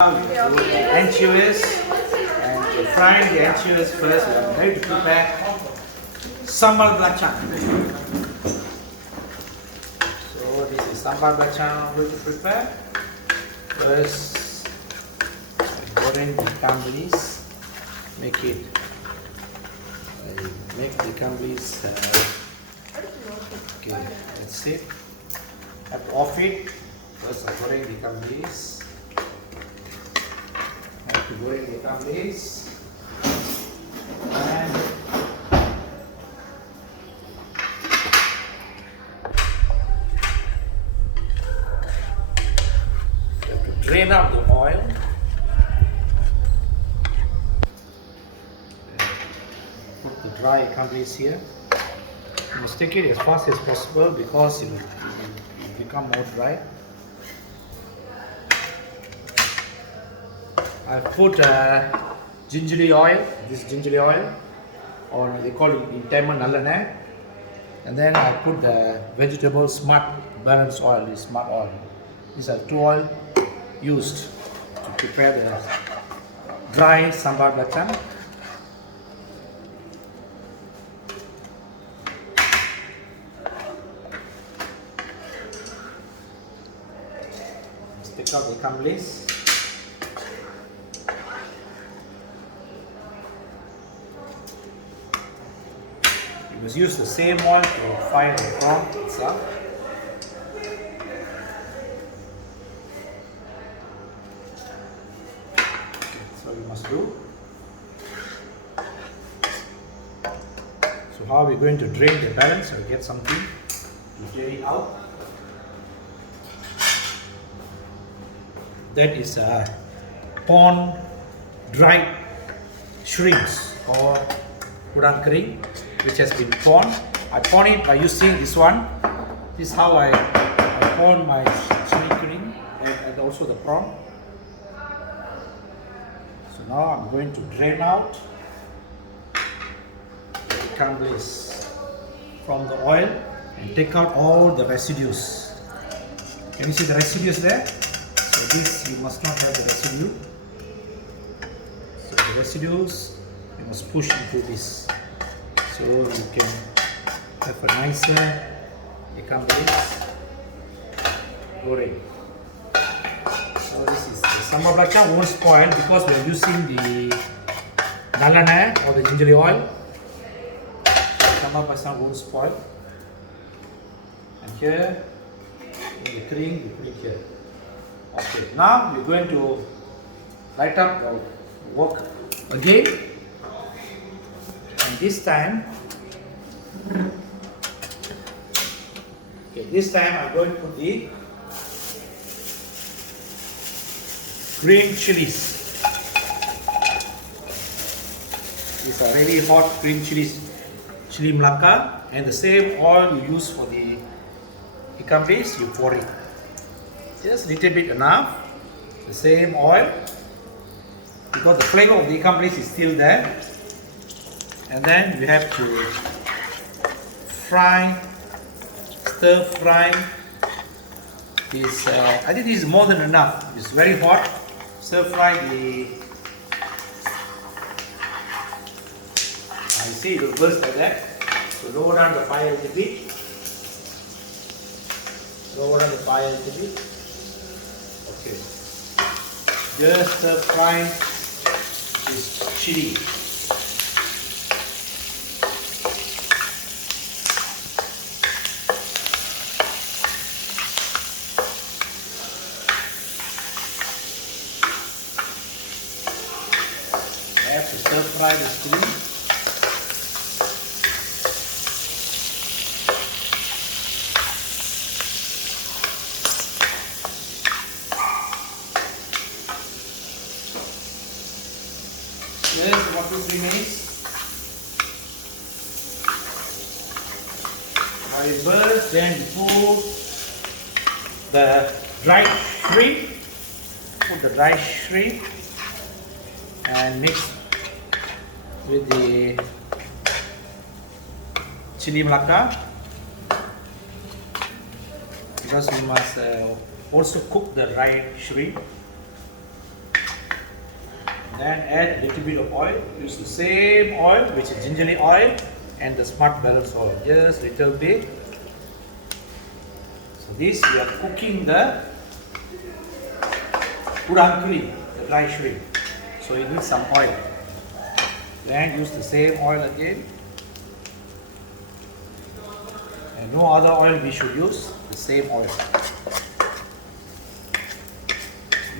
Anchovies, and we're frying the anchovies first. We are ready to prepare sambal belacan. So this is sambal belacan I'm going to prepare. First, goreng the ikan bilis. Make the ikan bilis. Okay, that's it. Have to off it. First, I goreng the ikan bilis. To goreng the ikan bilis, and you have to drain out the oil. Put the dry ikan bilis here. You must take it as fast as possible because it will become more dry. I put gingery oil, this gingery oil, or they call it in Tamil nallanai, and then I put the vegetable smart balance oil, this smart oil. These are two oil used to prepare the dry sambal belacan. Let's take out the ikan bilis. You must use the same oil to fry the prawn itself. That's what we must do. So how are we going to drain the balance or get something to drain it out? That is pond dried shrimps or udang kering, which has been pawned. I pawn it by using this one. This is how I pawn my chili kering and also the prawn. So now I'm going to drain out the ikan bilis from the oil and take out all the residues. Can you see the residues there? So this, you must not have the residue. So the residues, you must push into this. So you can have a nicer ikan bilis goreng. So this is the sambal belacan won't spoil because we are using the nallanai or the gingery oil. Sambal belacan won't spoil. And here, the kering we put it here. Okay, now we're going to light up the wok again. This time, I'm going to put the green chilies. These are really hot green chilies, chili melaka, and the same oil you use for the ikan bilis, you pour it. Just a little bit enough, the same oil, because the flavor of the ikan bilis is still there. And then we have to stir fry this. I think this is more than enough. It's very hot. Stir fry the. I see it will burst like that. So lower down the fire a little bit. Lower down the fire a little bit. Okay. Just stir fry this chili. I have to stir fry the chili. Just about 2-3 minutes. Now it burns, then you put the dried shrimp. Put the dried shrimp and mix with the chili melaka, because we must also cook the dried shrimp. Then add a little bit of oil. Use the same oil, which is gingerly oil and the smart balance oil. Just a little bit. So this we are cooking the udang kering, the dry shrimp. So you need some oil. Then use the same oil again. And no other oil we should use, the same oil.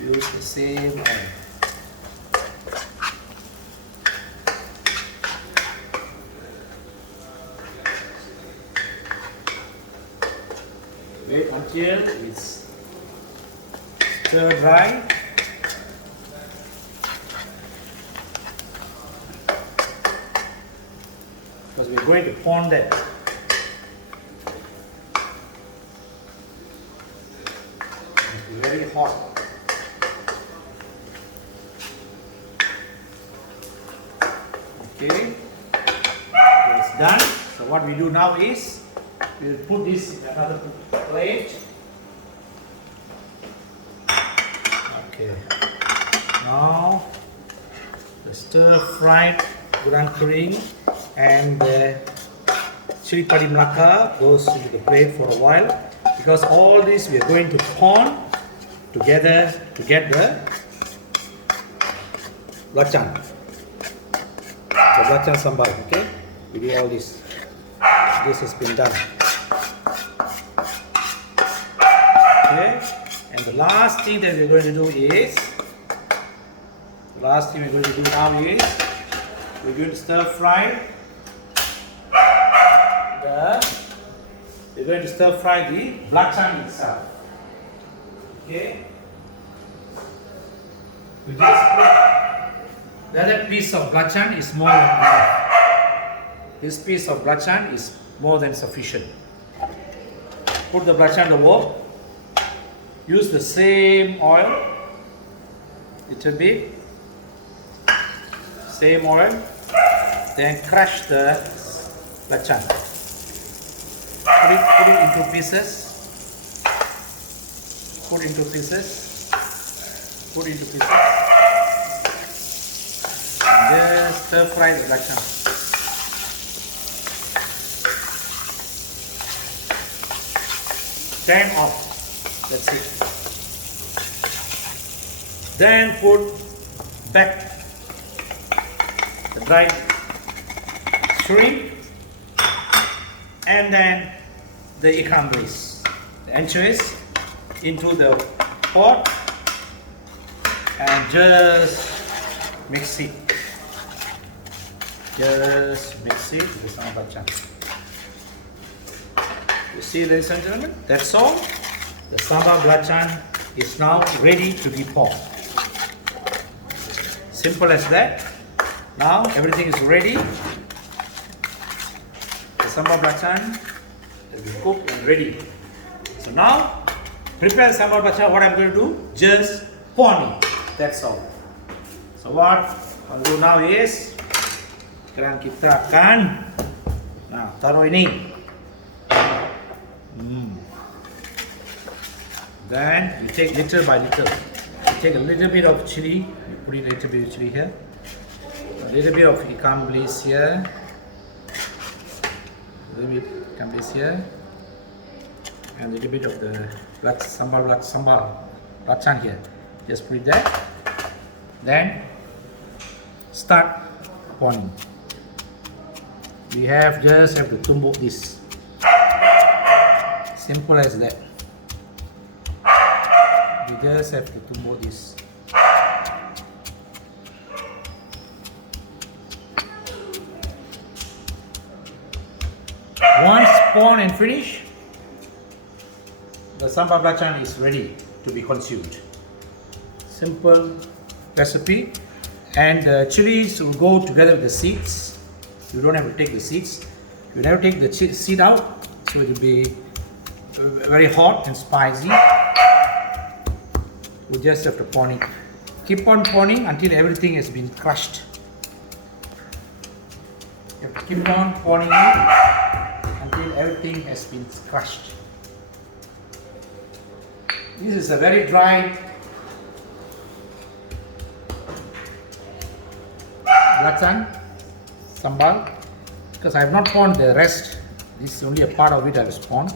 Use the same oil. Wait until it's stir dry. Because we're going to pound that. It's very hot. Okay, it's done. So what we do now is we'll put this in another plate. Okay, now the stir-fried udang kering and the chili padi melaka goes into the plate for a while, because all this we are going to pound together to get the belacan. The belacan sambal, okay? We do all this. This has been done. Okay? And the last thing that we're going to do is, now is, we're going to stir fry the belacan itself. Okay? We just put the other piece of belacan is more than enough. This piece of belacan is more than sufficient. Put the belacan in the wok. Use the same oil, little bit, same oil. Then crush the belacan. Put it into pieces. Put into pieces. Just stir fry the belacan. Turn off. That's it. Then put back the dried shrimp and then the ikan bilis, the anchovies, into the pot and just mix it. Just mix it with some belacan. You see, ladies and gentlemen, that's all. The sambal belacan is now ready to be poured. Simple as that. Now everything is ready. The sambal belacan will be cooked and ready. So now, prepare sambal belacan. What I'm going to do, just pound it. That's all. So what I'll do now is, sekarang kita akan taruh ini. Then you take little by little. You take a little bit of chili. You put in a little bit of chili here. A little bit of ikan bilis here. A little bit ikan bilis here. And a little bit of the sambal belacan here. Just put it there. Then start pounding. We just have to tumbuk this. Simple as that. We just have to tumbuk this. Once pound and finished, the sambal belacan is ready to be consumed. Simple recipe, and the chilies will go together with the seeds. You don't have to take the seeds. You never take the seed out, so it will be very hot and spicy. We just have to pound it. Keep on pounding until everything has been crushed. You have to keep on pounding it until everything has been crushed. This is a very dry belacan, sambal, because I have not pawned the rest. This is only a part of it I have spawned.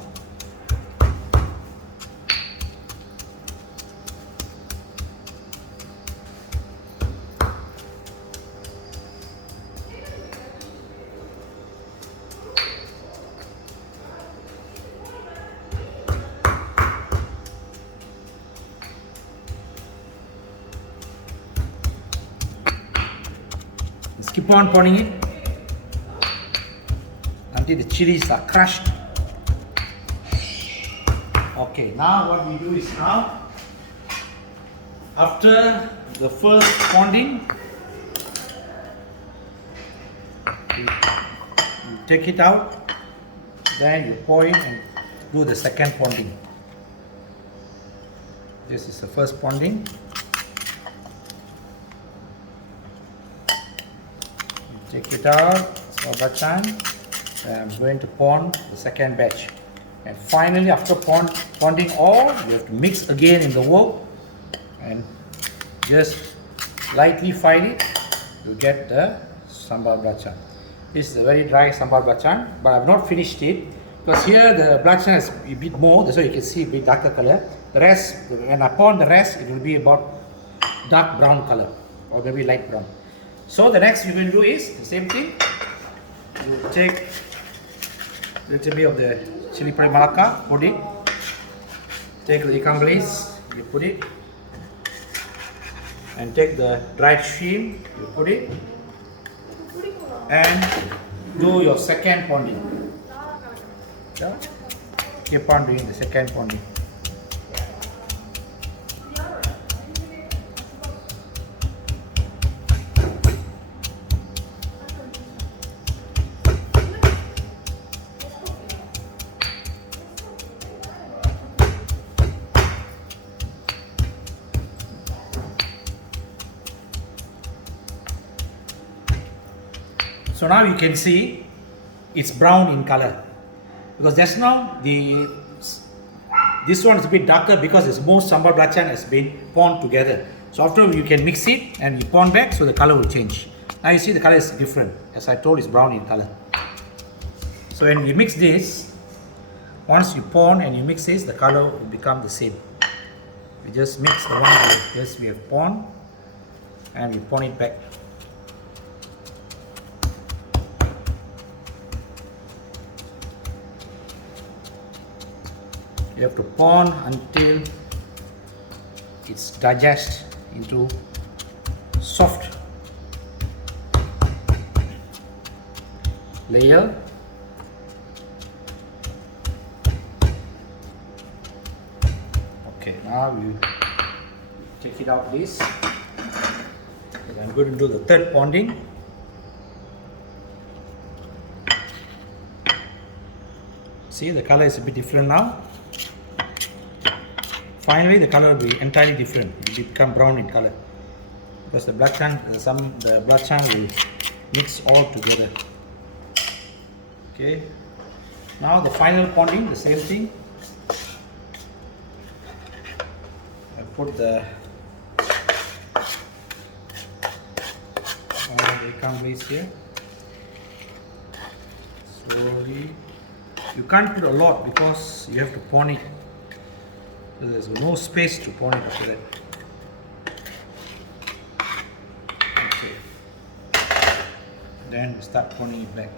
Just keep on pawning it until the chilies are crushed. Okay, now what we do is now, after the first ponding, you take it out, then you pour it and do the second ponding. This is the first ponding. Take it out, small belacan, and I'm going to pond the second batch. And finally, after ponding all, you have to mix again in the wok and just lightly fry it to get the sambal belacan. This is a very dry sambal belacan, but I've not finished it because here the belacan is a bit more, that's why you can see a bit darker color. The rest, when I pond the rest, it will be about dark brown color or maybe light brown. So the next you will do is the same thing. You take a little bit of the chili padi malacca, put it. Take the ikan bilis, you put it. And take the dried shrimp, you put it. And do your second ponding. Yeah? Keep on doing the second ponding. So now you can see it's brown in color because just now this one is a bit darker because it's most sambal belacan has been pond together. So after you can mix it and you pond back, so the color will change. Now you see the color is different. As I told, it's brown in color. So when you mix this, once you pond and you mix this, the color will become the same. We just mix the one that we have pond and we pond it back. You have to pond until it's digest into soft layer. Okay, now we take it out this. I'm going to do the third ponding. See, the color is a bit different now. Finally, the color will be entirely different. It will become brown in color because the belacan will mix all together. Okay. Now the final ponding, the same thing. I put the ikan bilis here. Slowly. You can't put a lot because you have to pond it. So there's no space to pond it after that. Okay. Then start ponding it back.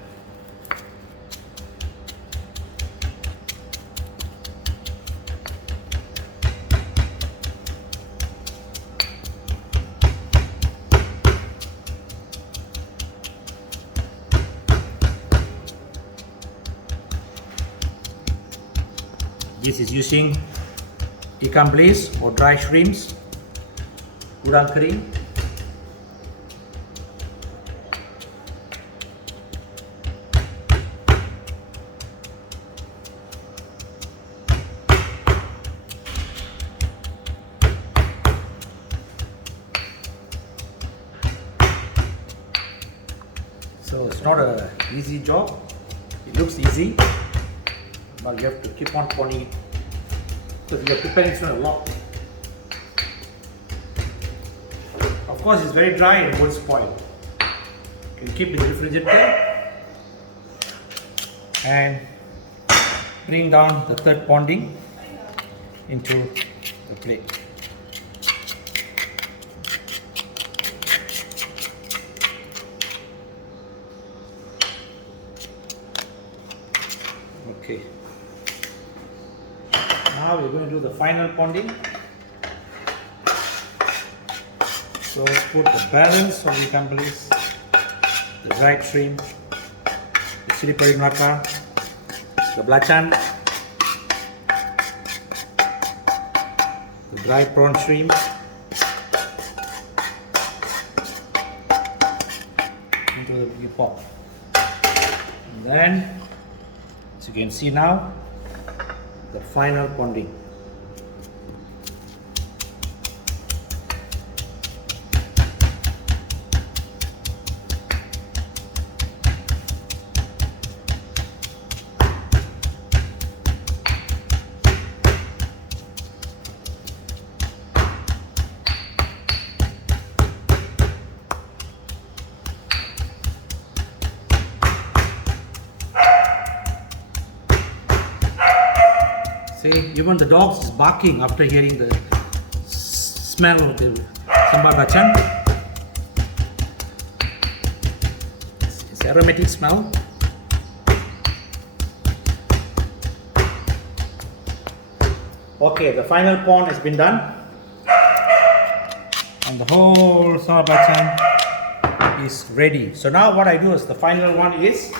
This is using ikan bilis or dry shrimps, udang kering. So it's not an easy job. It looks easy, but you have to keep on ponding it because you are preparing for a lot. Of course, it's very dry and won't spoil. You keep in the refrigerator and bring down the third pounding into the plate. Okay. Now we're going to do the final pounding. So put the balance of the companies, the dried shrimp, the chili padi melaka, the belacan, the dry prawn shrimp, into the big pot. And then, as you can see now, the final pounding. See, even the dogs is barking after hearing the smell of the sambal belacan. It's aromatic smell. Okay, the final pound has been done, and the whole sambal belacan is ready. So now what I do is the final one is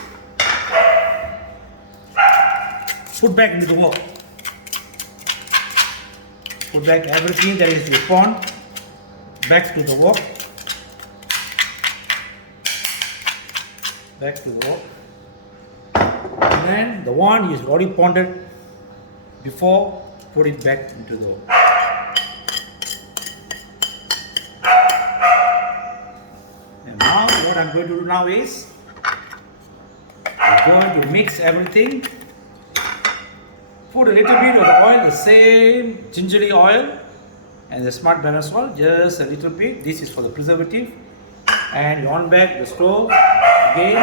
put back into the wok. Put back everything that is your pond back to the wok. Back to the wok. And then the one is already pounded before, put it back into the wok. And now what I'm going to do now is I'm going to mix everything. Put a little bit of the oil, the same gingery oil and the smart balance oil, just a little bit. This is for the preservative. And you on back the stove again.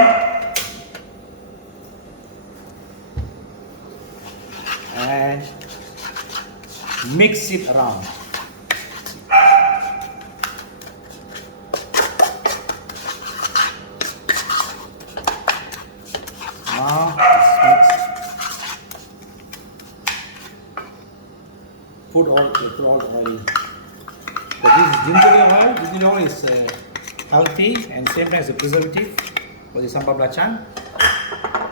And mix it around. Now it's mixed. Put all the oil in. So this is gingery oil. Gingery oil is healthy and same time as a preservative for the sambal belacan.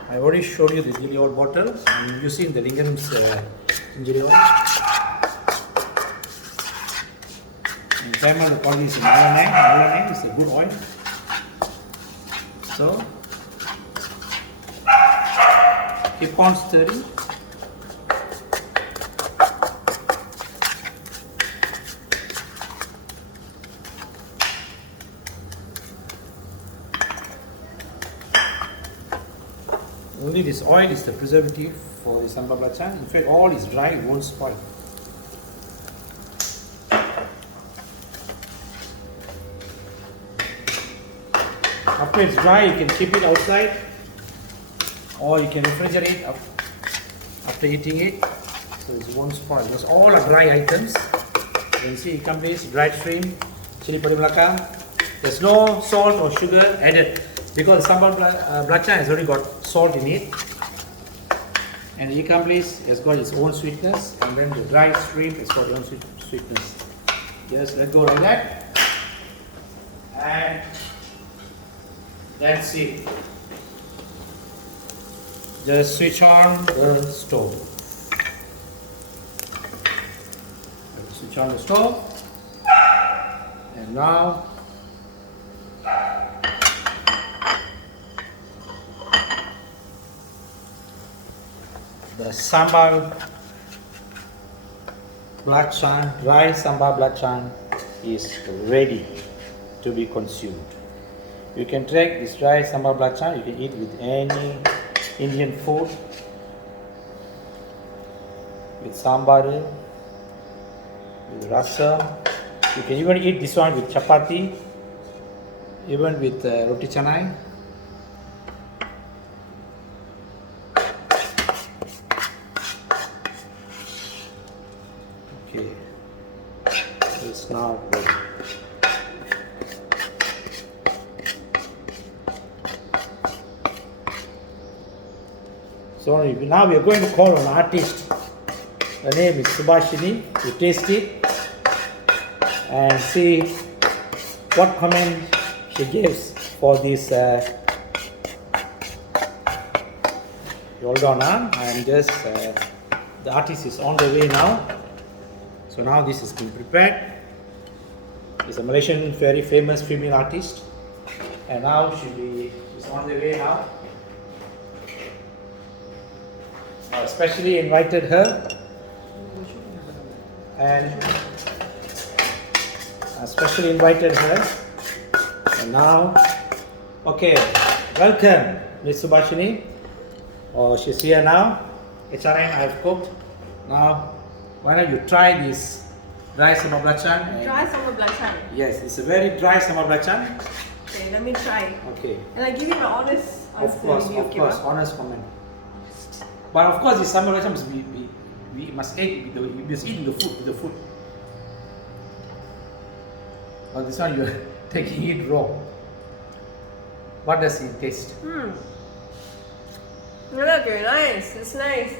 I already showed you the gingery oil bottle. I'm using the Lingam's gingery oil. And Tamil, the quality is melanine. Melanine is a good oil. So keep on stirring. Only this oil is the preservative for the sambal belacan. In fact, all is dry, it won't spoil. After it's dry, you can keep it outside or you can refrigerate after eating it, so it won't spoil. Because all are dry items. You can see it comes dried shrimp, chili padi melaka. There's no salt or sugar added because the sambal belacan has already got salt in it. And the ikan bilis has got its own sweetness, and then the dried shrimp has got its own sweetness. Just let go like that. And that's it. Just switch on the stove. Switch on the stove. And now the sambal belacan, dry sambal belacan is ready to be consumed. You can take this dry sambal belacan, you can eat with any Indian food, with sambar, with rasa. You can even eat this one with chapati even with roti canai. Okay, it's now ready. So now we are going to call an artist. Her name is Subhashini. You taste it and see what comment she gives for this. Hold on, I am just. The artist is on the way now. So now this has been prepared. It's a Malaysian very famous female artist, and now she's on the way now. I especially invited her, and and now, okay, welcome Miss Subhashini. Oh, she's here now. HRM I've cooked. Now, why don't you try this dry sambal belacan? Dry sambal belacan. Yes, it's a very dry sambal belacan. Okay, let me try. Okay. And I give you my honest Of course, review, honest comment. But of course, this sambal belacan we must eat with the food. Oh, this one you're taking it raw. What does it taste? Okay, nice. It's nice.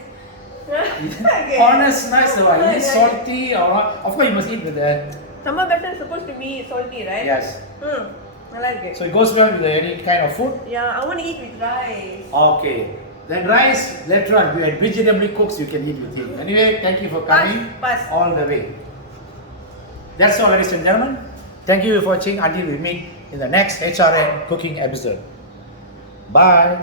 Okay. Honest, nice. Is it Nice. salty or not? Of course, you must eat with the. Sambal belacan is supposed to be salty, right? Yes. I like it. So it goes well with any kind of food. Yeah, I want to eat with rice. Okay. Then rice later on, we had vegetably cooks. You can eat with it. Anyway, thank you for coming Pass. all the way. That's all, ladies and gentlemen. Thank you for watching. Until we meet in the next HRN cooking episode. Bye.